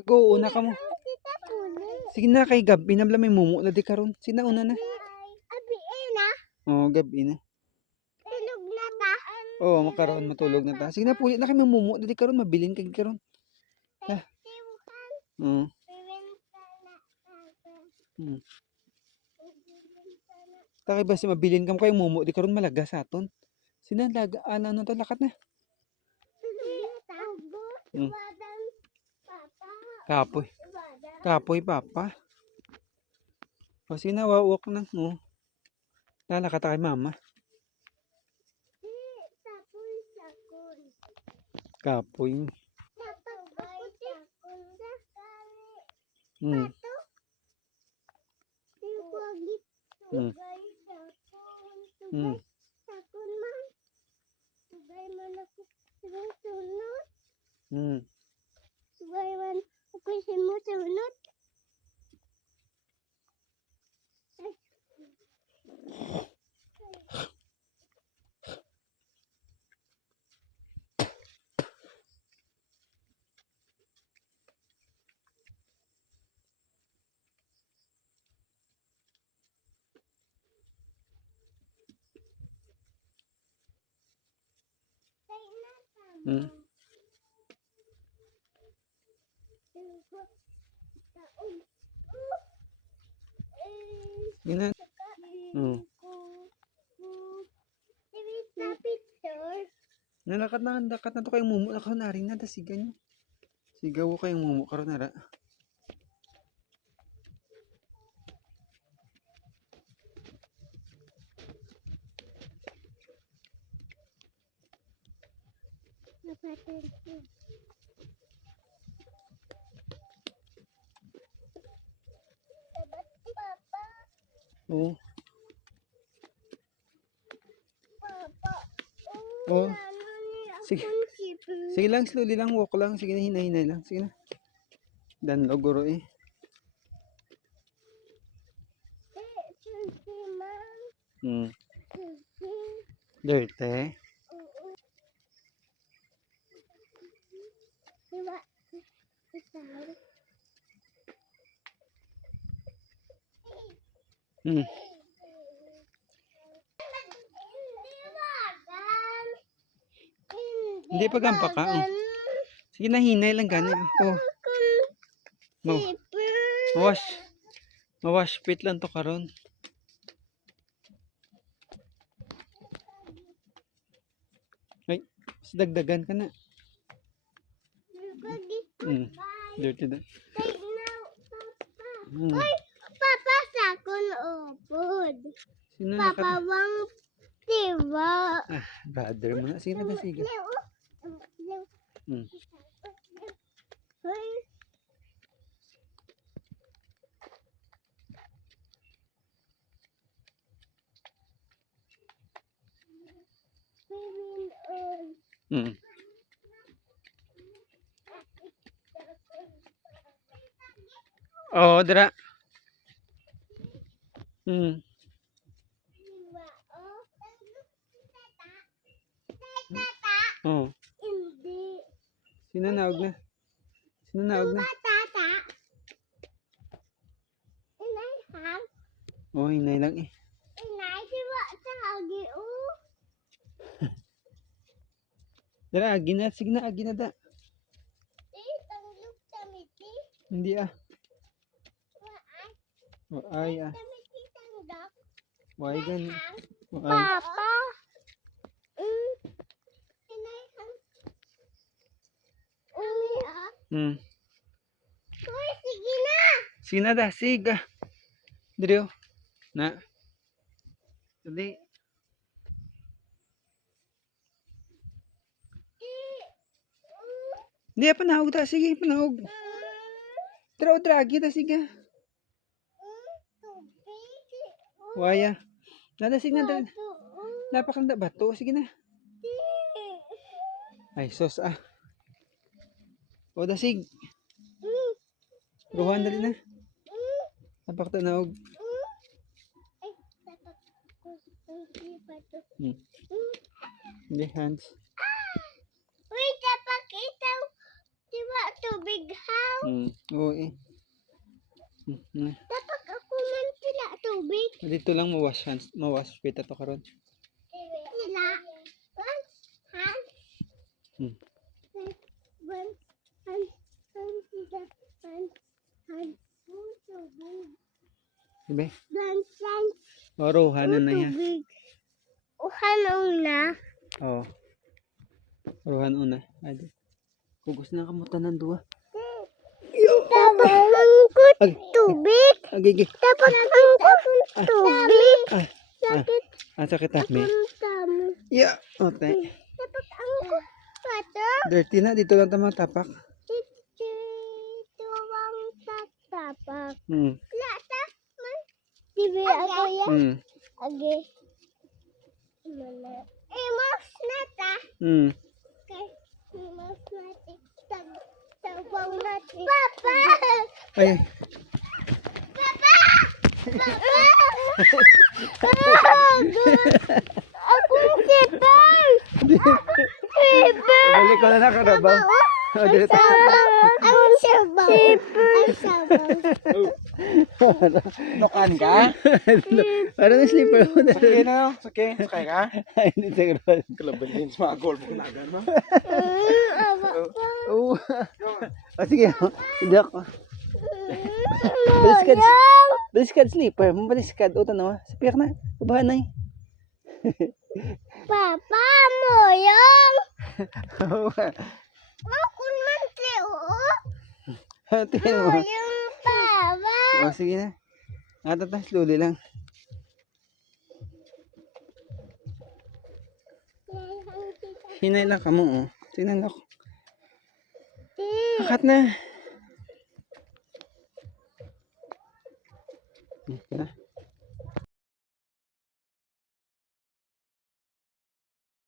Go, una ka mo. Sige na, kay gabi na may mumu na di karon. Sina una na. Abi na. Oo, gabi na. Tulog na ta. Oo, makaroon matulog na ta. Sige na, pulit na kay mumu na di karon, mabilin kay karon. Ta. Oo. Takay ba si mabilin kam kay mumu di karon malaga sa aton. Sina laga ano to lakat na. Kapoy. Kapoy papa. O sige na, wawak na. Oo. Lalakad kay mama. Kapoy. Hmm. Hmm. Hmm. Hmm. Hmm. Ina. Hmm. Nalakat na to kayong mumu na karon na rin na siga nyo. Sigaw ko kayong mumu karon na ra. Oo. Oo. Sige. Sige lang, slowly lang, walk lang. Sige na, hinay-hinay lang. Sige na. Dan logoro eh. Hmm. Dirty. Hmm. Hindi pa gampa ka. Oh. Sige na, hinay lang gani. Oh. Mawash. Mawash pit lang to karon. Ay, dagdagan ka na. Hmm. Dirty da. Hmm. Papa sakon upod. Sino Papa wang tiwa. Ah, brother mo na. Sige na, sige. Hmm. Hmm. Oh, dira. Hmm. Oh. Hindi. Sinanaog na. Sinanaog na. Tata. Inay ham. Oh, hinay lang eh. Inay tiwa sa agi o. Dira, agi na. Sige na, agi na da. Tanglok sa miti. Hindi ah. Waay. Oh, ay ah. Miti tanglok. Why gan? Oh, ay. Papa. Inay ham. Hmm. Uy, sige na. Sige na da, sige. Diri oh. Na. Dali. Hindi, panahog da. Sige, panahog. Dira, dira, agi da, sige. Waya. Nada, sige na. Dali. Napakanda bato. Sige na. Ay, sos ah. O, da, sige. Ruhan, dali na. Napakatanahog. Hmm. Hindi, hands. Wait, napakita. Diba tubig how? Oo eh. Dapat ako man sila tubig. Dito lang mawash kita to karon. Sila. Once, hand. Hmm. Once, hand. Sila. Hand. Tubig. Diba? Once, hand. Oro, hanan na yan. Tubig. Uhan una. Oo. Rohan una. Adi. Kugos na kamutan ng duwa. Dapat angkot Ag- tubig. Agigi. Dapat angkot tubig. Sakit ah. May. Ang dami. Yeah. Okay. Dapat angkot water. Dirty na. Dito lang tamang tapak. Dito ang tatapak. Hmm. Lata man. Dibi ako yan. Hmm. Age. Mana. Mouse na ta. Hmm. Kay mouse natin. Tabang natin. Papa! Ay. Papa! Akong sipay! Sipay! Balik ko na nakarabaw. Oh, dito. Ang sabaw. Ang sabaw. Nukan ka? Parang na slipper mo na. Sakay na. Sakay. Sakay ka? Ay, hindi siguro. Kalabalin sa mga golf ko na agad mo. Oo. Oh, sige. Hindi ako. Baliskad. Baliskad slipper. Mabaliskad. O, tanawa. Sapiyak na. Babahan na eh. Papa mo yung Oo. akong manti Tingnan mo. yung papa. O, sige na. Slowly lang. Hinay lang ka mo, oh. Tingnan ako. Akat na. Na.